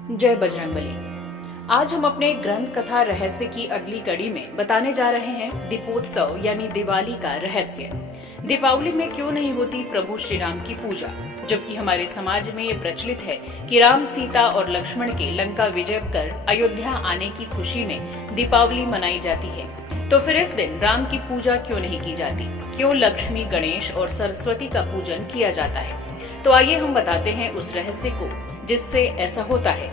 जय बजरंगबली। आज हम अपने ग्रंथ कथा रहस्य की अगली कड़ी में बताने जा रहे हैं दीपोत्सव यानी दिवाली का रहस्य। दीपावली में क्यों नहीं होती प्रभु श्री राम की पूजा, जबकि हमारे समाज में ये प्रचलित है कि राम, सीता और लक्ष्मण के लंका विजय कर अयोध्या आने की खुशी में दीपावली मनाई जाती है। तो फिर इस दिन राम की पूजा क्यों नहीं की जाती? क्यों लक्ष्मी, गणेश और सरस्वती का पूजन किया जाता है? तो आइए हम बताते हैं उस रहस्य को जिससे ऐसा होता है।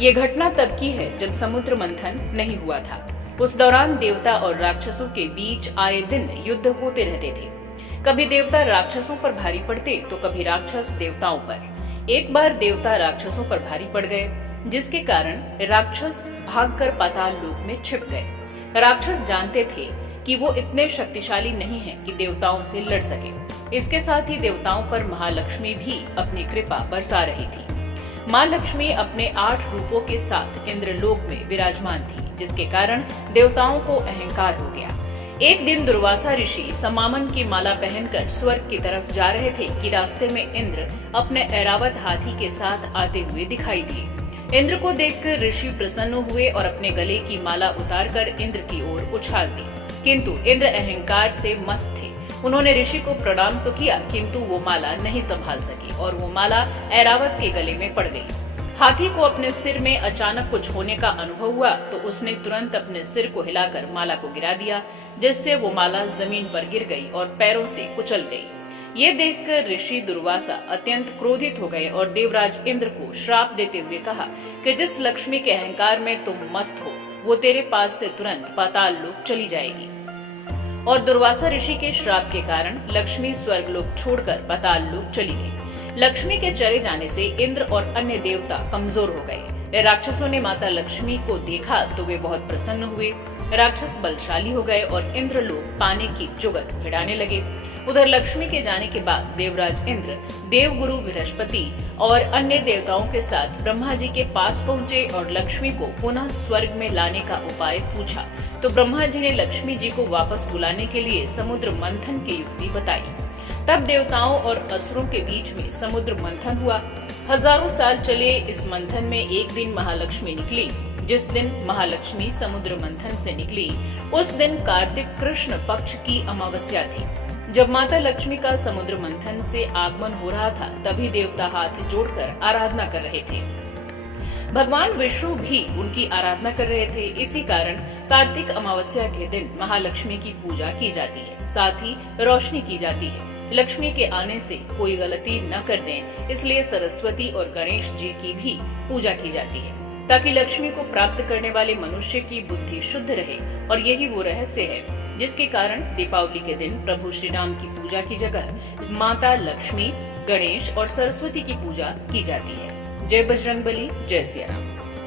ये घटना तब की है जब समुद्र मंथन नहीं हुआ था। उस दौरान देवता और राक्षसों के बीच आए दिन युद्ध होते रहते थे। कभी देवता राक्षसों पर भारी पड़ते तो कभी राक्षस देवताओं पर। एक बार देवता राक्षसों पर भारी पड़ गए, जिसके कारण राक्षस भागकर पाताल लोक में छिप गए। राक्षस जानते थे कि वो इतने शक्तिशाली नहीं हैं कि देवताओं से लड़ सके। इसके साथ ही देवताओं पर महालक्ष्मी भी अपनी कृपा बरसा रही थी। माँ लक्ष्मी अपने 8 रूपों के साथ इंद्रलोक में विराजमान थी, जिसके कारण देवताओं को अहंकार हो गया। एक दिन दुर्वासा ऋषि समामन की माला पहनकर स्वर्ग की तरफ जा रहे थे कि रास्ते में इंद्र अपने ऐरावत हाथी के साथ आते हुए दिखाई दिए। इंद्र को देखकर ऋषि प्रसन्न हुए और अपने गले की माला उतारकर इंद्र की ओर उछाल दी, किंतु इंद्र अहंकार से मस्त थे। उन्होंने ऋषि को प्रणाम तो किया, किंतु वो माला नहीं संभाल सकी और वो माला ऐरावत के गले में पड़ गई। हाथी को अपने सिर में अचानक कुछ होने का अनुभव हुआ तो उसने तुरंत अपने सिर को हिलाकर माला को गिरा दिया, जिससे वो माला जमीन पर गिर गई और पैरों से कुचल गई। ये देखकर ऋषि दुर्वासा अत्यंत क्रोधित हो गए और देवराज इंद्र को श्राप देते हुए कहा कि जिस लक्ष्मी के अहंकार में तुम मस्त हो, वो तेरे पास से तुरंत पाताल लोक चली जाएगी। और दुर्वासा ऋषि के श्राप के कारण लक्ष्मी स्वर्गलोक छोड़कर पाताल लोक चली गई। लक्ष्मी के चले जाने से इंद्र और अन्य देवता कमजोर हो गए। राक्षसों ने माता लक्ष्मी को देखा तो वे बहुत प्रसन्न हुए। राक्षस बलशाली हो गए और इंद्रलोक पाने की जुगत भिड़ाने लगे। उधर लक्ष्मी के जाने के बाद देवराज इंद्र, देवगुरु बृहस्पति और अन्य देवताओं के साथ ब्रह्मा जी के पास पहुँचे और लक्ष्मी को पुनः स्वर्ग में लाने का उपाय पूछा। तो ब्रह्मा जी ने लक्ष्मी जी को वापस बुलाने के लिए समुद्र मंथन की युक्ति बताई। तब देवताओं और असुरों के बीच में समुद्र मंथन हुआ। हजारों साल चले इस मंथन में एक दिन महालक्ष्मी निकली। जिस दिन महालक्ष्मी समुद्र मंथन से निकली, उस दिन कार्तिक कृष्ण पक्ष की अमावस्या थी। जब माता लक्ष्मी का समुद्र मंथन से आगमन हो रहा था, तभी देवता हाथ जोड़कर आराधना कर रहे थे। भगवान विष्णु भी उनकी आराधना कर रहे थे। इसी कारण कार्तिक अमावस्या के दिन महालक्ष्मी की पूजा की जाती है, साथ ही रोशनी की जाती है। लक्ष्मी के आने से कोई गलती न कर दें, इसलिए सरस्वती और गणेश जी की भी पूजा की जाती है, ताकि लक्ष्मी को प्राप्त करने वाले मनुष्य की बुद्धि शुद्ध रहे। और यही वो रहस्य है जिसके कारण दीपावली के दिन प्रभु श्री राम की पूजा की जगह माता लक्ष्मी, गणेश और सरस्वती की पूजा की जाती है। जय बजरंगबली, जय सिया राम।